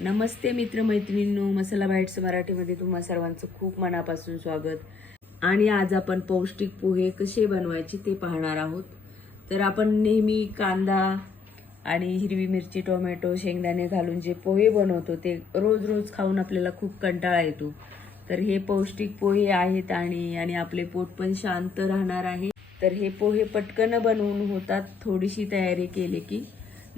नमस्ते मित्रमैत्रिणींनो मसाला bites मराठीमध्ये तुम्हा सर्वांचं खूप मनापासून स्वागत. आणि आज आपण पौष्टिक पोहे कसे बनवायचे ते पाहणार आहोत. तर आपण नेहमी कांदा आणि हिरवी मिरची टोमॅटो शेंगदाणे घालून जे पोहे बनवतो ते रोज रोज खाऊन आपल्याला खूप कंटाळा येतो. तर हे पौष्टिक पोहे आहेत आणि आणि आपले पोट पण शांत राहणार आहे. तर हे पोहे पटकन बनवून होतात थोडीशी तयारी केली की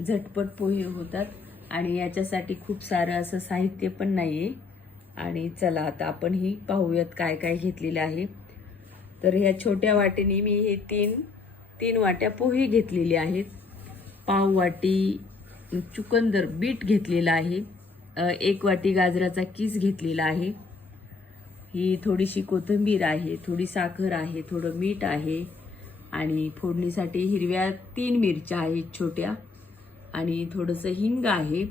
झटपट पोहे होतात आणि याच्यासाठी खूप सारं असं साहित्य पण नाही आहे आणि चला आता आपण ही पाहूयात काय काय घेतलेलं आहे. तर ह्या छोट्या वाटेने मी हे तीन तीन वाट्या पोहे घेतलेले आहेत. पाव वाटी चुकंदर बीट घेतलेला आहे. एक वाटी गाजराचा किस घेतलेला आहे. ही थोडीशी कोथिंबीर आहे थोडी साखर आहे थोडं मीठ आहे. आणि फोडणीसाठी हिरव्या तीन मिरच्या आहेत छोट्या. आणि थोडंसं हिंग आहे.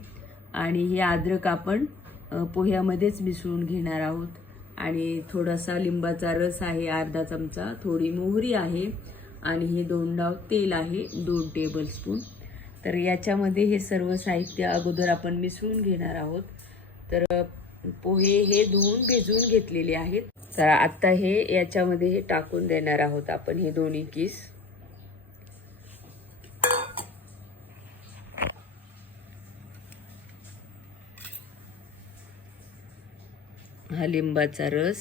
आणि हे अद्रक आपण पोह्यामध्येच मिसळून घेणार आहोत. आणि थोडासा लिंबाचा रस आहे अर्धा चमचा. थोडी मोहरी आहे. आणि हे दोन डाव तेल आहे दोन टेबलस्पून तर याच्यामध्ये हे सर्व साहित्य अगोदर आपण मिसळून घेणार आहोत. तर पोहे हे धुवून भिजवून घेतलेले आहेत. तर आत्ता हे याच्यामध्ये हे टाकून देणार आहोत आपण हे दोन्ही किस. हा लिंबाचा रस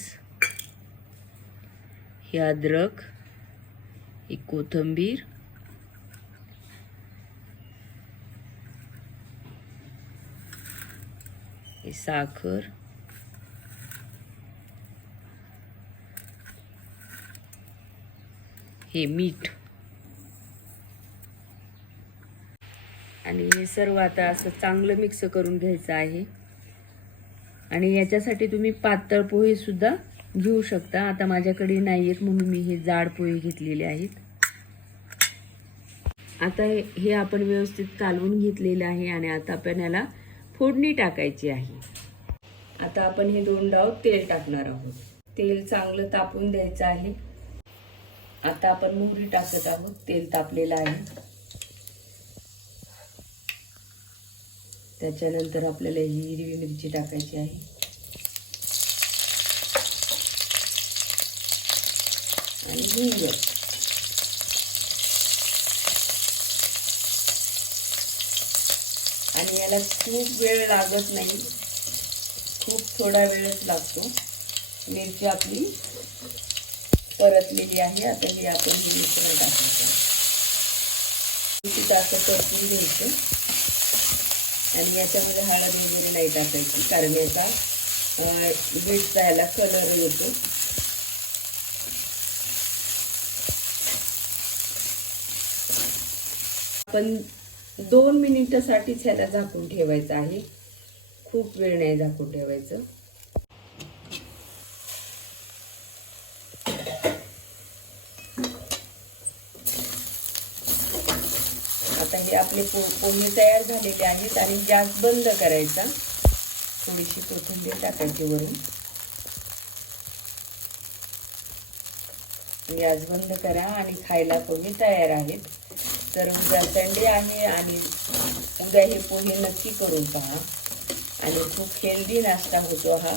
हे अद्रक ही कोथंबीर ही साखर हे मीठ. आणि हे सर्व आता असं चांगलं मिक्स करून घ्यायचं आहे. आणि याच्यासाठी तुम्ही पातळ पोहेसुद्धा घेऊ शकता. आता माझ्याकडे नाही आहेत म्हणून मी हे जाड पोहे घेतलेले आहेत. आता हे हे आपण व्यवस्थित कालवून घेतलेलं आहे आणि आता आपण याला फोडणी टाकायची आहे. आता आपण हे दोन डाव तेल टाकणार आहोत. तेल चांगलं तापून द्यायचं आहे. आता आपण मोहरी टाकत आहोत. तेल तापलेलं आहे. त्याच्यानंतर आपल्याला ही हिरवी मिरची टाकायची आहे. आणि हिंग आणि याला खूप वेळ लागत नाही. खूप थोडा वेळच लागतो. मिरची आपली परतलेली आहे. आता ही आपण ही मिश्रण टाकायचं असं परतून घ्यायचं. आणि याच्यामध्ये हळद वगैरे नाही टाकायची कारण याचा बीट जायला कलर येतो. आपण दोन मिनिटासाठीच ह्याला झाकून ठेवायचं आहे. खूप वेळ नाही झाकून ठेवायचं. आता आपले पो पोहे तयार झालेले आहेत आणि गॅस बंद करायचा. थोडीशी कोथिंबीर टाकायची वरून. गॅस बंद करा आणि खायला पोहे तयार आहेत. तर उद्या संडे आहे आणि उद्या हे पोहे नक्की करून पहा. आणि खूप हेल्दी नाश्ता होतो हा.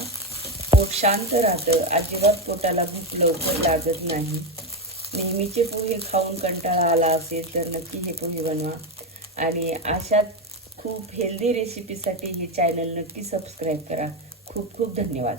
पोट शांत राहतं. अजिबात पोटाला भूक लवकर लागत नाही. नेहमीचे पोहे खाऊन कंटाळा आला असेल तर नक्की हे पोहे बनवा. आणि अशाच खूप हेल्दी रेसिपीसाठी हे चॅनल नक्की सबस्क्राईब करा. खूप खूप धन्यवाद.